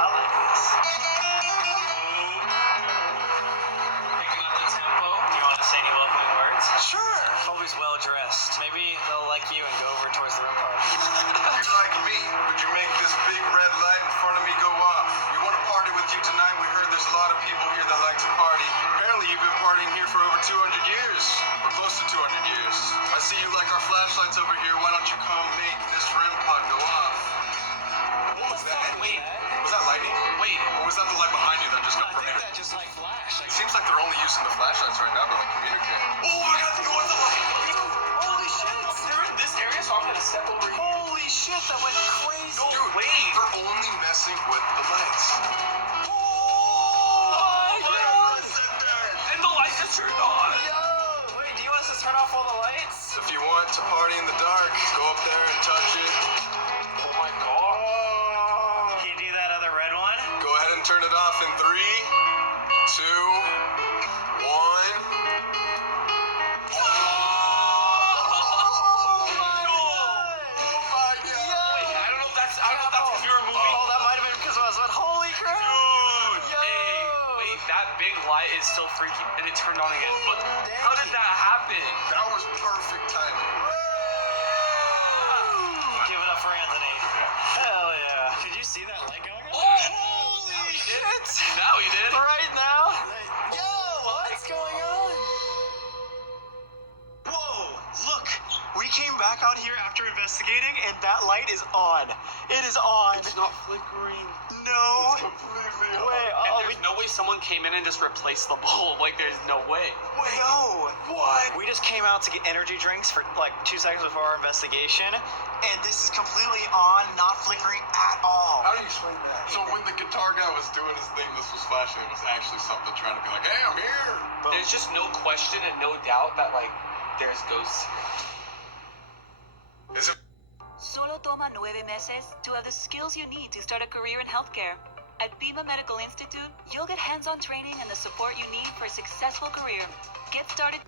I like this. Picking up the tempo. Do you want to say any welcoming words? Sure. Always well dressed. Maybe they'll like you and go over towards the room party. If you like me, would you make this big red light in front of me go off? We want to party with you tonight. We heard there's a lot of people here that like to party. Apparently, you've been partying here for over 200 years. Or close to 200 years. I see you like our flashlights over here. Why don't you come make this REM pod go off? What was that? Wait. Was that lightning? Wait. Or was that the light behind you that just got I think brighter? that just like flashed. It seems like they're only using the flashlights right now to like communicate. Oh my god, you want the light? Holy shit! They're in this area, so I'm gonna step over here. Holy shit, that went crazy. Dude, wait. They're only messing with the lights. And the lights just turned on. Yo! Wait, do you want us to turn off all the lights? If you want to party in the dark, go up there and touch it. Oh my god. Can you do that other red one? Go ahead and turn it off in 3, 2, 1. Light is still freaky, and it turned on again. But how did that happen? That was perfect timing. Give it up for Anthony. Hell yeah. Could you see that light going on? Holy shit! Now he did. Right now? Yo, what's going on? Whoa, look. We came back out here after investigating, and that light is on. It is on. It's not flickering. No. It's completely on. Wait, and there's no way someone came in and just replaced the bulb. Like, there's no way. Wait, no. What? We just came out to get energy drinks for like 2 seconds before our investigation, and this is completely on, not flickering at all. How do you explain that? So when the guitar guy was doing his thing, this was flashing. It was actually something trying to be like, hey, I'm here. There's just no question and no doubt that, like, there's ghosts. Is it? Solo toma 9 meses to have the skills you need to start a career in healthcare. At Bima Medical Institute, you'll get hands-on training and the support you need for a successful career. Get started.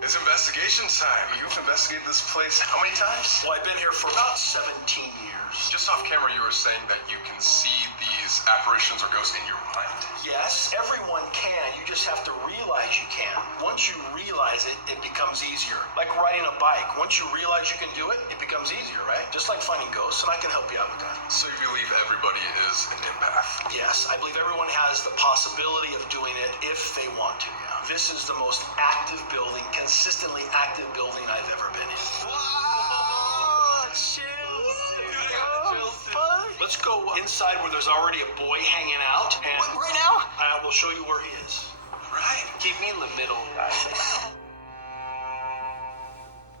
It's investigation time. You've investigated this place how many times? Well, I've been here for about 17 years. Just off camera, you were saying that you can see these apparitions or ghosts in your mind? Yes, everyone can. You just have to realize you can. Once you realize it, it becomes easier. Like riding a bike. Once you realize you can do it, it becomes easier, right? Just like finding ghosts, and I can help you out with that. So you believe everybody is an empath? Yes, I believe everyone has the possibility of doing it if they want to, yeah. This is the most active building, consistently active building I've ever been in. Let's go inside where there's already a boy hanging out. And Right now? I will show you where he is. Right. Keep me in the middle, guys.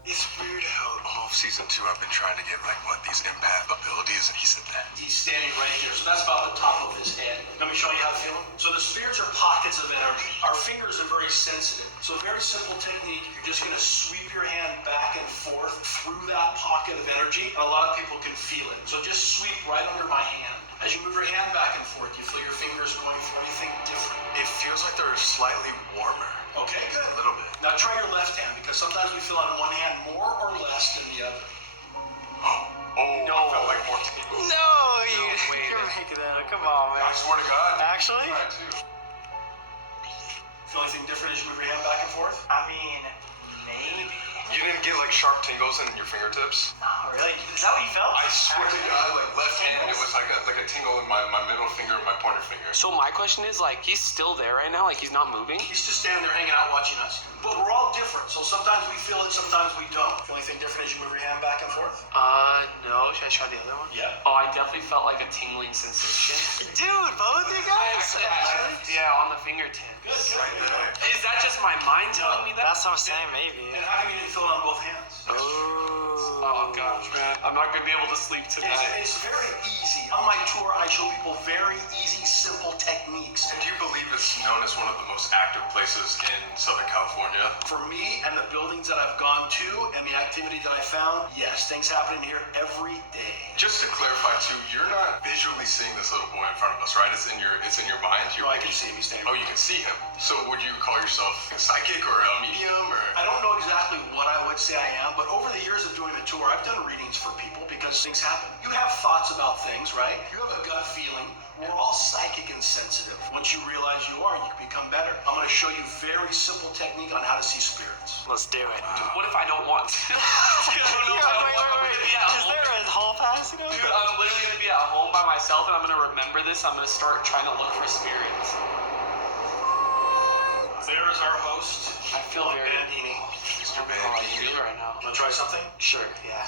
It's weird how all of season 2 I've been trying to get these empath abilities, and he said that. He's standing right here, so that's about the top of his head. Let me show you how to feel him. So the spirits are pockets of energy. Our fingers are very sensitive. So a very simple technique, you're just gonna sweep your hand back and forth through that pocket of energy, and a lot of people can feel it. So just sweep right under my hand. As you move your hand back and forth, you feel your fingers going through anything different. It feels like they're slightly warmer. Okay, good. A little bit. Now try your left hand, because sometimes we feel on one hand more or less than the other. No. I felt like more tingles. No, you're making that up. Come on, man. I swear to God. Actually? Feel anything different as you move your hand back and forth? I mean, maybe. You didn't get sharp tingles in your fingertips? Not really. Is that what you felt? I swear to God, left hand, it was like a tingle in my middle finger and my pointer finger. So my question is, he's still there right now? He's not moving? He's just standing there hanging out watching us. But we're all different, so sometimes we feel it, sometimes we don't. Feel anything different as you move your hand back and forth? No. Should I try the other one? Yeah. Oh, I definitely felt like a tingling sensation. Dude, both you guys? Yeah, on the fingertip. Good. Right there. Is that just my mind telling me that? That's what I'm saying, maybe. And how come you didn't feel it on both hands? Oh gosh, man. I'm not gonna be able to sleep tonight. It's very easy. On my tour, I show people very easy, simple techniques. And do you believe it's known as one of the most active places in Southern California? For me and the buildings that I've gone to and the activity that I found, yes, things happen in here every day. Just to clarify too, you're not visually seeing this little boy in front of us, right? It's in your mind. No, I can see him. He's standing. Oh, you can see him. So would you call yourself a psychic or a medium or? I don't know exactly what I would say I am, but over the years of doing the tour, I've done readings for people because things happen. You have thoughts about things, right? You have a gut feeling. We're all psychic and sensitive. Once you realize you are, you can become better. I'm going to show you very simple technique on how to see spirits. Let's do it. What if I don't want to? Wait. Is there a hall pass? Dude, I'm literally gonna be at home by myself, and I'm gonna remember this. I'm gonna start trying to look for spirits. There's our host. I feel very Bandini. Mr. Bandini. I feel it right now. Want to try something? Sure. Yeah.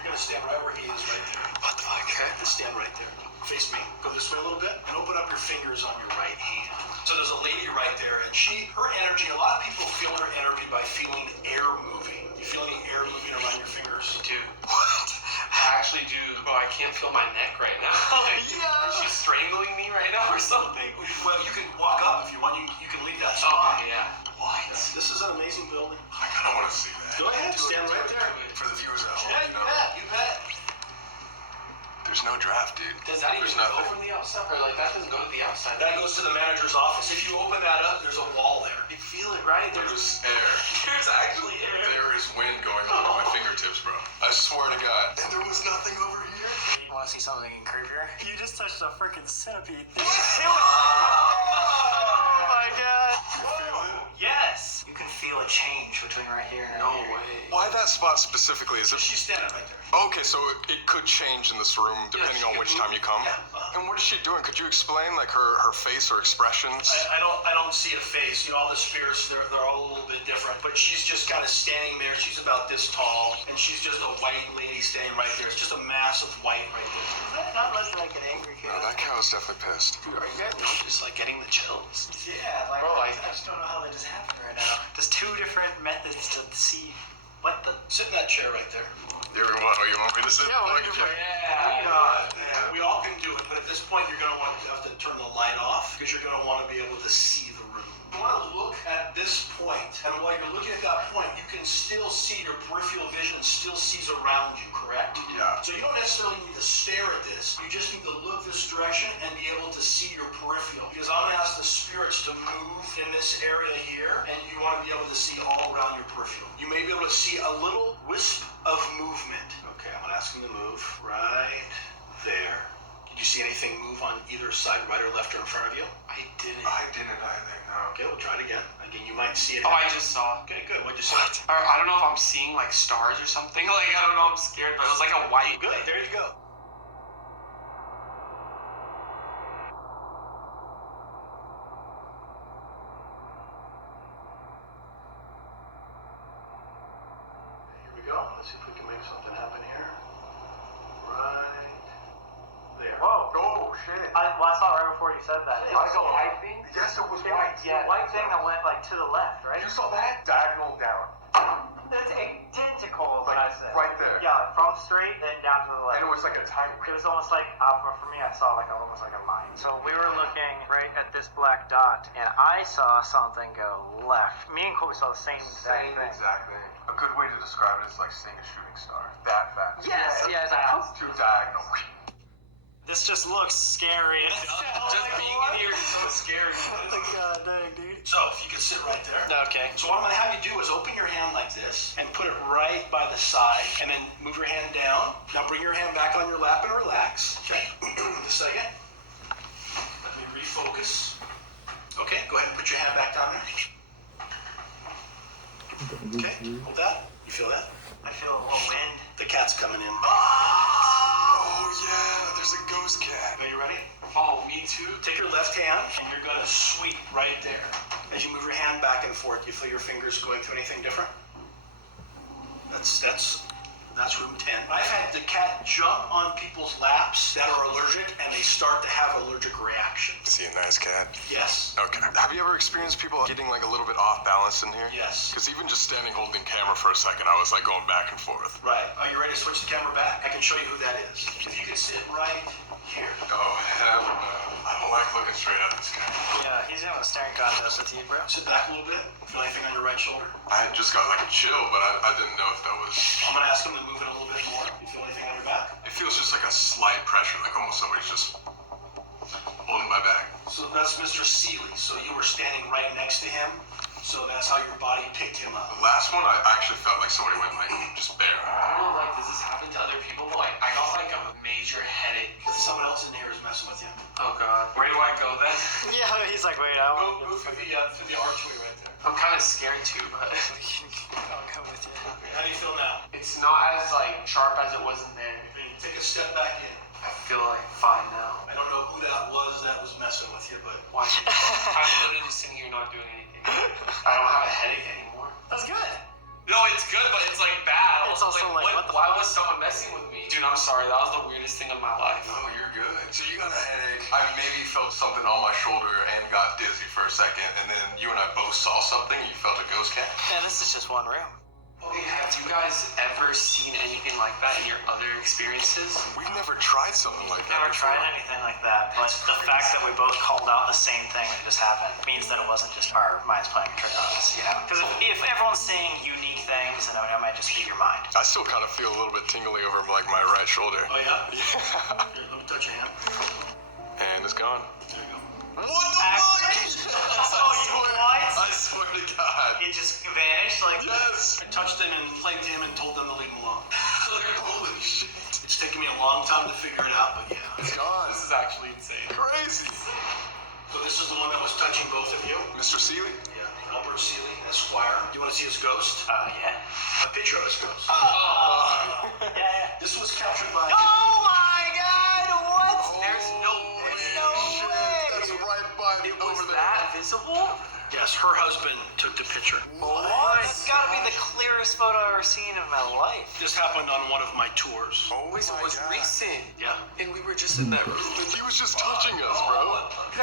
You're gonna stand right where he is, right there. What the fuck? Okay. Just stand right there. Face me. Go this way a little bit, and open up your fingers on your right hand. So there's a lady right there, and her energy. A lot of people feel her energy by feeling air moving. You feel any air moving around your fingers? Dude. What? I actually do. Oh, I can't feel my neck right now. Is she strangling me right now or something? Well, you can walk up if you want. You can leave that spot. Okay, yeah. What? This is an amazing building. I kind of want to see that. Go ahead. Stand right there. For the viewers at home. Yeah, you bet. There's no draft, dude. Does that even go from the outside? Or that doesn't go to the outside? That goes to the manager's office. If you open that up, there's a wall there. You feel it, right? There's air. There's actually air. There is wind going over my fingertips, bro. I swear to God. And there was nothing over here. You want to see something creepier? You just touched a freaking centipede. Oh my god. You feel it? Yes. You can feel a change between right here and No right here. way. Why that spot specifically? Is it? She's standing right there. Okay, so it could change in this room depending on which time you come. And what is she doing? Could you explain her face or expressions? I don't see a face. All the spirits they're all a little bit different. But she's just kind of standing there. She's about this tall, and she's just a white lady standing right there. It's just a mass of white right there. That looks like an angry kid. No, that cow is definitely pissed. Dude, are you guys just getting the chills? Yeah, Bro, I just don't know how that just happened right now. There's two different methods to see what the. Sit in that chair right there. You want me to sit? Yeah, We all can do it, but at this point you're gonna want to have to turn the light off because you're gonna want to be able to see the room. You want to look at this point, and while you're looking at that point, you can still see your peripheral vision still sees around you, correct? Yeah. So you don't necessarily need to stare at this. You just need to look this direction and be able to see your peripheral. Because I'm going to ask the spirits to move in this area here, and you want to be able to see all around your peripheral. You may be able to see a little wisp of movement. Okay, I'm going to ask them to move right there. Did you see anything move on either side, right or left or in front of you? I didn't. I didn't either, no. Okay, we'll try it again. Again, you might see it. Oh, I just saw. Okay, good. What'd you see? I don't know if I'm seeing like stars or something. Like, I don't know, I'm scared, but it was like a white. Good, there you go. Here we go. Let's see if we can make something happen here. Right there. Whoa. Oh, shit. I saw it right before you said that. I saw white thing? Yes, it was white. Yeah, the white thing that went like to the left, right? You saw that? Diagonal down. That's identical, what I said. Right there. Yeah, like from straight, then down to the left. And it was like a tiny. It was almost like, for me, I saw like almost like a line. So we were looking right at this black dot, and I saw something go left. Me and Colby saw the same exact thing. Exactly. A good way to describe it is like seeing a shooting star. That fast. Yes, yeah, Fast. Too diagonal. This just looks scary. Just being in here is so scary. God dang, dude. So, if you could sit right there. Okay. So what I'm going to have you do is open your hand like this and put it right by the side and then move your hand down. Now bring your hand back on your lap and relax. Okay. Just a second. Let me refocus. Okay, go ahead and put your hand back down there. Okay, hold that. You feel that? I feel a little wind. The cat's coming in. Oh, yeah. There's a ghost cat. Are you ready? Oh, me too. Take your left hand and you're going to sweep right there. As you move your hand back and forth, you feel your fingers going through anything different? That's room 10. I've had the cat jump on people's laps that are allergic and they start to have allergic reactions. Is he a nice cat? Yes. Okay. Have you ever experienced people getting like a little bit off balance in here? Yes. Because even just standing holding camera for a second, I was like going back and forth. Right. Are you ready to switch the camera back? I can show you who that is. If you could sit right here. Oh, hell no. I don't like looking straight at this guy. Yeah, he's having a staring contest with you, bro. Sit back a little bit. Feel anything on your right shoulder? I had just got like a chill, but I didn't know if that was... I'm going to ask him to move it a little bit more. You feel anything on your back? It feels just like a slight pressure, like almost somebody's just holding my back. So that's Mr. Seeley. So you were standing right next to him. So that's how your body picked him up. The last one, I actually felt like somebody went like just bare. I don't know, like, does this happen to other people? But, like, I got like a major headache. Someone else in here is messing with you. Oh god. Where do I go then? Yeah, he's like, wait, I Go through the archway right there. I'm kind of scared too, but I'll come with you. Okay, how do you feel now? it's not as like sharp as it was in there. Take a step back in. I feel like fine now. I don't know who that was messing with you, but... Why? I'm literally sitting here not doing anything. I don't have a headache anymore. That's good. No, it's good, but it's like bad. It's also like, what the why was someone messing with me? Dude, I'm sorry. That was the weirdest thing of my life. No, you're good. So you got a headache. I maybe felt something on my shoulder and got dizzy for a second, and then you and I both saw something, and you felt a ghost cat. Yeah, this is just one room. Okay, have you guys ever seen anything like that in your other experiences? We've never tried something like that. Never tried anything like that, but the fact that we both called out the same thing that just happened means that it wasn't just our minds playing a trick on us, you know? Because if everyone's saying unique things, then it might just be your mind. I still kind of feel a little bit tingly over like my right shoulder. Oh, yeah? Yeah. Here, let me touch your hand. And it's gone. There you go. What the fuck? I swear to God. It just vanished, like... Yes. I touched him and played him and told them to leave him alone. Holy shit. It's taken me a long time to figure it out, but yeah. It's gone. This is actually insane. Crazy. So this is the one that was touching both of you? Mr. Seeley? Yeah. Albert Seeley, Esquire. Do you want to see his ghost? Yeah. A picture of his ghost. Yeah. This was captured by... Oh my God! What? There's no way. That's right by It was over there. that visible? Yes, her husband took the picture. What? It's gotta be the clearest photo I've ever seen in my life. This happened on one of my tours. Oh, Wait, so it was recent. Yeah. And we were just in that room. He was just touching us, bro.